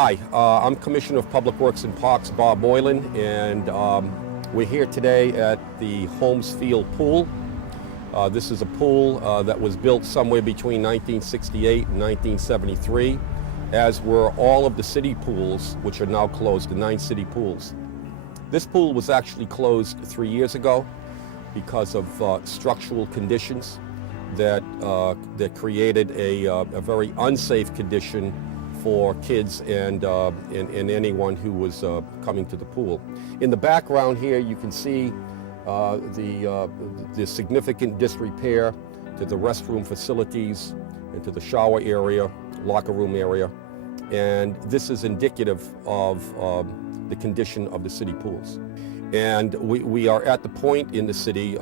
Hi, I'm Commissioner of Public Works and Parks, Bob Moylan, and we're here today at the Holmes Field Pool. This is a pool that was built somewhere between 1968 and 1973, as were all of the city pools, which are now closed, the 9 city pools. This pool was actually closed 3 years ago because of structural conditions that created a very unsafe condition for kids and anyone who was coming to the pool. In the background here, you can see the significant disrepair to the restroom facilities and to the shower area, locker room area, and this is indicative of the condition of the city pools. And we are at the point in the city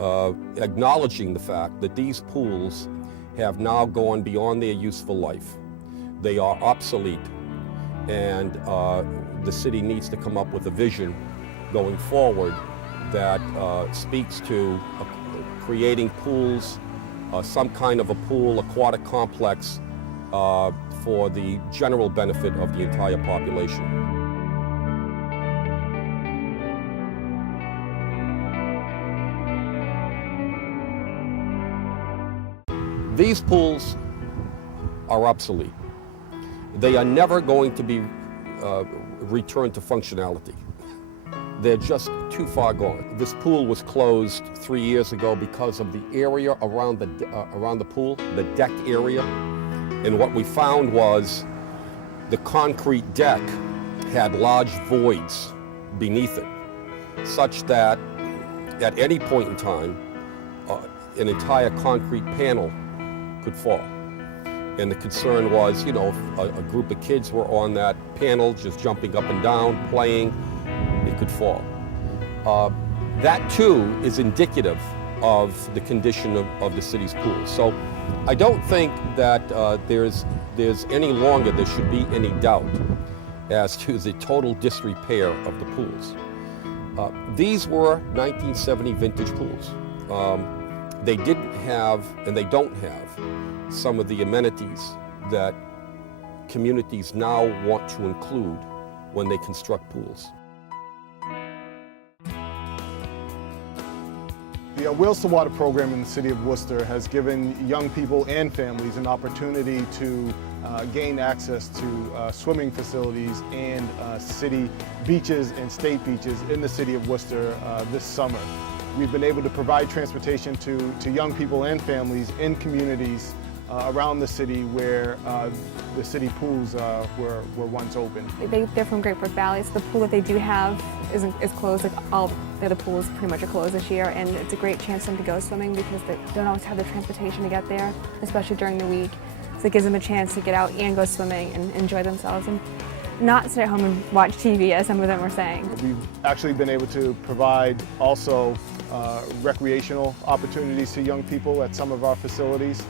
acknowledging the fact that these pools have now gone beyond their useful life. They are obsolete, and the city needs to come up with a vision going forward that speaks to creating pools, some kind of a pool, aquatic complex for the general benefit of the entire population. These pools are obsolete. They are never going to be returned to functionality. They're just too far gone. This pool was closed 3 years ago because of the area around the pool, the deck area. And what we found was the concrete deck had large voids beneath it, such that at any point in time, an entire concrete panel could fall. And the concern was, you know, if a group of kids were on that panel just jumping up and down, playing, it could fall. That too is indicative of the condition of the city's pools. So I don't think that there should be any doubt as to the total disrepair of the pools. These were 1970 vintage pools. They didn't have, and they don't have, some of the amenities that communities now want to include when they construct pools. The Wheels to Water program in the City of Worcester has given young people and families an opportunity to gain access to swimming facilities and city beaches and state beaches in the City of Worcester this summer. We've been able to provide transportation to young people and families in communities around the city where the city pools were once open. They're from Great Brook Valley, so the pool that they do have is closed. Like all the other pools pretty much are closed this year, and it's a great chance for them to go swimming because they don't always have the transportation to get there, especially during the week. So it gives them a chance to get out and go swimming and enjoy themselves and not sit at home and watch TV, as some of them were saying. We've actually been able to provide also recreational opportunities to young people at some of our facilities.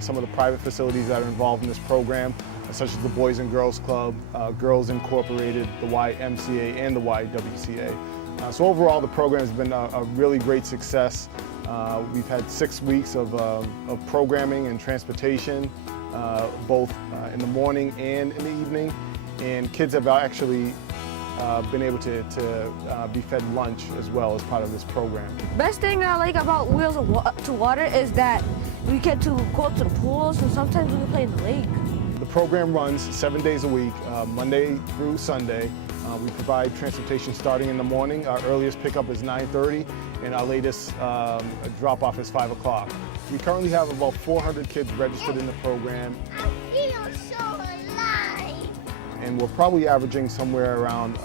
Some of the private facilities that are involved in this program, such as the Boys and Girls Club, Girls Incorporated, the YMCA, and the YWCA. So overall, the program has been a really great success. We've had 6 weeks of programming and transportation, both in the morning and in the evening, and kids have actually been able to be fed lunch as well as part of this program. Best thing I like about Wheels to Water is that we get to go up to the pools and sometimes we can play in the lake. The program runs 7 days a week, Monday through Sunday. We provide transportation starting in the morning. Our earliest pickup is 9:30 and our latest drop-off is 5 o'clock. We currently have about 400 kids registered in the program. I feel so alive. And we're probably averaging somewhere around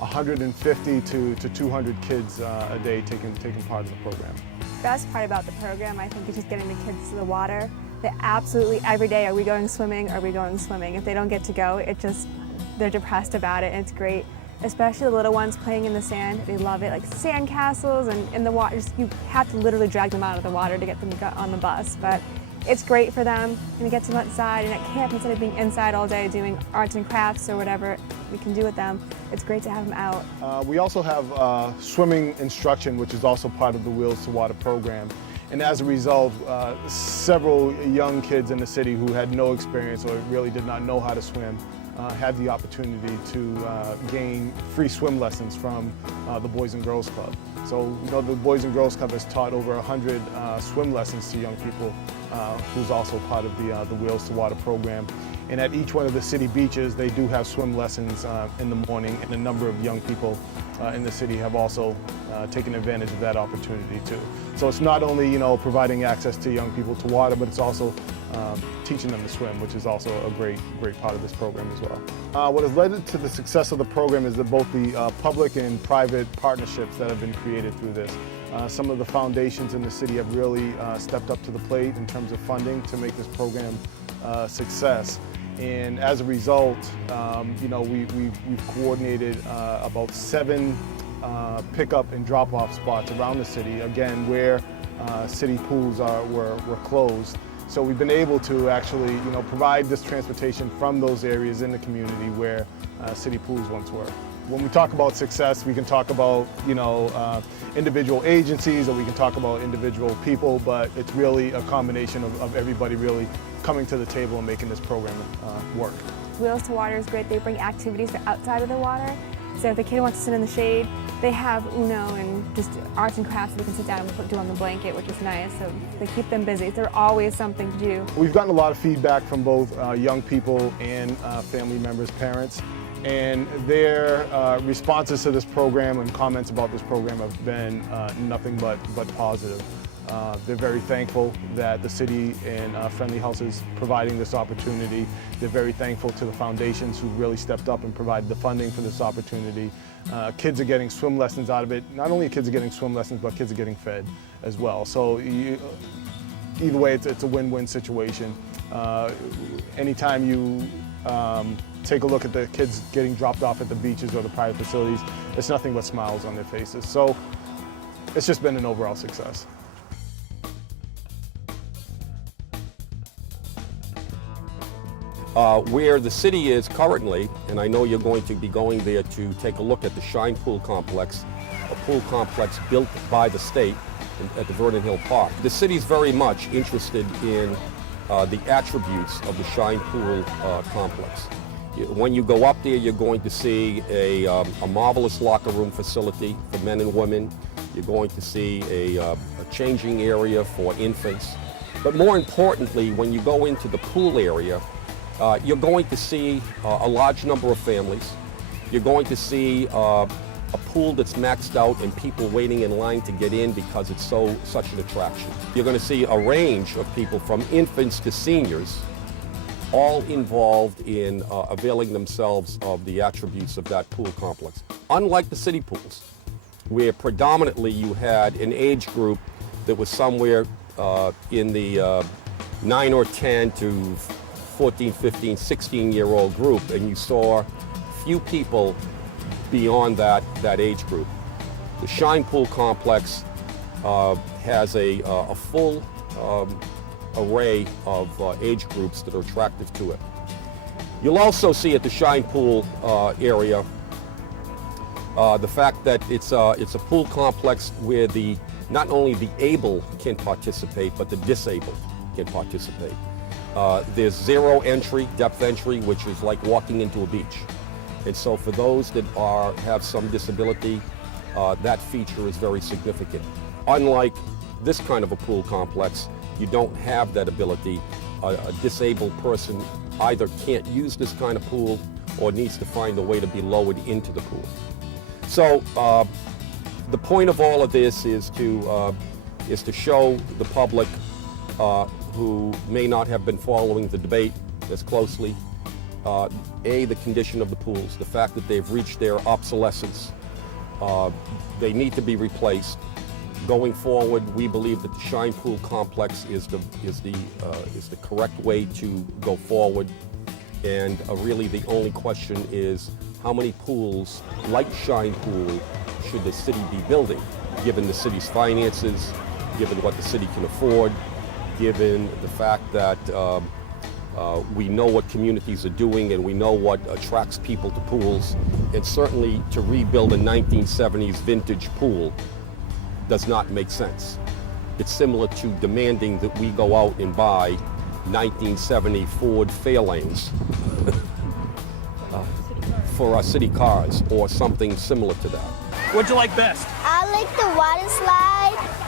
150 to 200 kids a day taking part in the program. Best part about the program, I think, is just getting the kids to the water. They absolutely, every day, are we going swimming, are we going swimming? If they don't get to go, they're depressed about it, and it's great. Especially the little ones playing in the sand, they love it. Like sand castles and in the water, you have to literally drag them out of the water to get them on the bus. But it's great for them, and it gets them outside, and at camp, instead of being inside all day doing arts and crafts or whatever we can do with them, it's great to have them out. We also have swimming instruction, which is also part of the Wheels to Water program. And as a result, several young kids in the city who had no experience or really did not know how to swim had the opportunity to gain free swim lessons from the Boys and Girls Club. So, you know, the Boys and Girls Club has taught over 100 swim lessons to young people, who's also part of the Wheels to Water program. And at each one of the city beaches, they do have swim lessons in the morning, and a number of young people in the city have also taken advantage of that opportunity too. So it's not only, you know, providing access to young people to water, but it's also teaching them to swim, which is also a great part of this program as well. What has led to the success of the program is that both the public and private partnerships that have been created through this. Some of the foundations in the city have really stepped up to the plate in terms of funding to make this program a success. And as a result, you know, we've coordinated about 7 pickup and drop-off spots around the city, again, where city pools were closed. So we've been able to actually, you know, provide this transportation from those areas in the community where city pools once were. When we talk about success, we can talk about, you know, individual agencies, or we can talk about individual people, but it's really a combination of everybody really coming to the table and making this program work. Wheels to Water is great. They bring activities for outside of the water. So if the kid wants to sit in the shade, they have Uno and just arts and crafts that they can sit down and do on the blanket, which is nice. So they keep them busy. There's always something to do. We've gotten a lot of feedback from both young people and family members, parents, and their responses to this program and comments about this program have been nothing but positive. They're very thankful that the city and Friendly House is providing this opportunity. They're very thankful to the foundations who really stepped up and provided the funding for this opportunity. Kids are getting swim lessons out of it. Not only kids are getting swim lessons, but kids are getting fed as well. So either way, it's a win-win situation. Anytime you take a look at the kids getting dropped off at the beaches or the private facilities, it's nothing but smiles on their faces. So it's just been an overall success. Where the city is currently, and I know you're going to be going there to take a look at the Shine Pool Complex, a pool complex built by the state at the Vernon Hill Park. The city's very much interested in the attributes of the Shine Pool Complex. When you go up there, you're going to see a marvelous locker room facility for men and women. You're going to see a changing area for infants. But more importantly, when you go into the pool area, you're going to see a large number of families. You're going to see a pool that's maxed out and people waiting in line to get in because it's such an attraction. You're going to see a range of people from infants to seniors, all involved in availing themselves of the attributes of that pool complex. Unlike the city pools, where predominantly you had an age group that was somewhere in the 9 or 10 to 14, 15, 16-year-old group, and you saw few people beyond that age group. The Shine Pool Complex has a full array of age groups that are attractive to it. You'll also see at the Shine Pool area the fact that it's a pool complex where not only the able can participate, but the disabled can participate. There's zero entry, depth entry, which is like walking into a beach. And so for those that have some disability, that feature is very significant. Unlike this kind of a pool complex, you don't have that ability. A disabled person either can't use this kind of pool or needs to find a way to be lowered into the pool. So the point of all of this is to show the public who may not have been following the debate as closely, the condition of the pools, the fact that they've reached their obsolescence. They need to be replaced. Going forward, we believe that the Shine Pool Complex is the correct way to go forward. And really the only question is, how many pools like Shine Pool should the city be building, given the city's finances, given what the city can afford, given the fact that we know what communities are doing and we know what attracts people to pools. And certainly to rebuild a 1970s vintage pool does not make sense. It's similar to demanding that we go out and buy 1970 Ford Fairlanes. for city cars or something similar to that. What'd you like best? I like the water slide.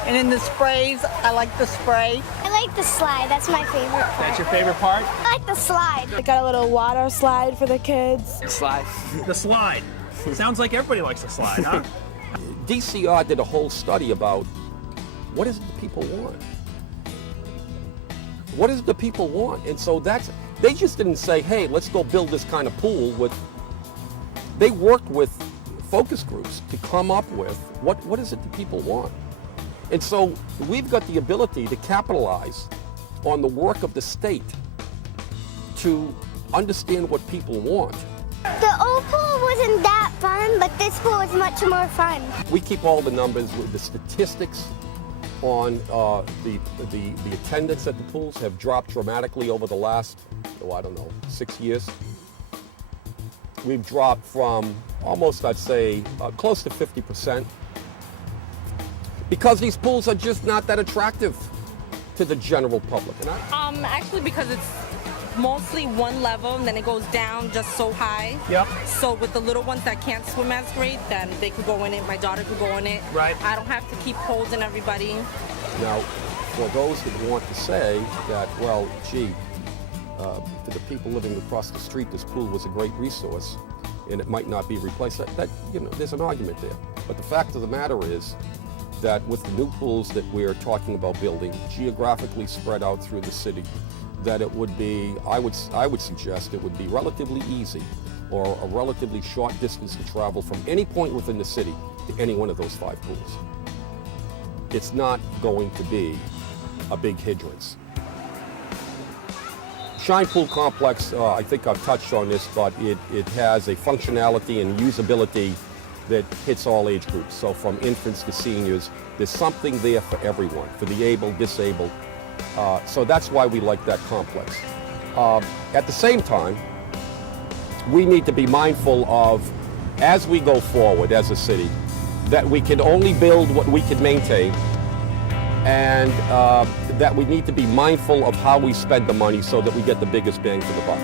And in the sprays, I like the spray. I like the slide. That's my favorite part. That's your favorite part? I like the slide. We got a little water slide for the kids. Slide. The slide. Sounds like everybody likes the slide, huh? DCR did a whole study about what is it the people want. What is it the people want? And so they just didn't say, hey, let's go build this kind of pool. They worked with focus groups to come up with what is it the people want. And so we've got the ability to capitalize on the work of the state to understand what people want. The old pool wasn't that fun, but this pool is much more fun. We keep all the numbers with the statistics on the attendance at the pools have dropped dramatically over the last, 6 years. We've dropped from almost, I'd say, close to 50%. Because these pools are just not that attractive to the general public. And Actually, because it's mostly one level and then it goes down just so high. Yep. So with the little ones that can't swim as great, then they could go in it. My daughter could go in it. Right. I don't have to keep holding everybody. Now, for those that want to say that, well, gee, for the people living across the street, this pool was a great resource and it might not be replaced, that there's an argument there. But the fact of the matter is that with the new pools that we're talking about building, geographically spread out through the city, that it would be, I would suggest it would be relatively easy or a relatively short distance to travel from any point within the city to any one of those 5 pools. It's not going to be a big hindrance. Shine Pool Complex, I think I've touched on this, but it has a functionality and usability that hits all age groups. So from infants to seniors, there's something there for everyone, for the able, disabled. So that's why we like that complex. At the same time, we need to be mindful of, as we go forward as a city, that we can only build what we can maintain, and that we need to be mindful of how we spend the money so that we get the biggest bang for the buck.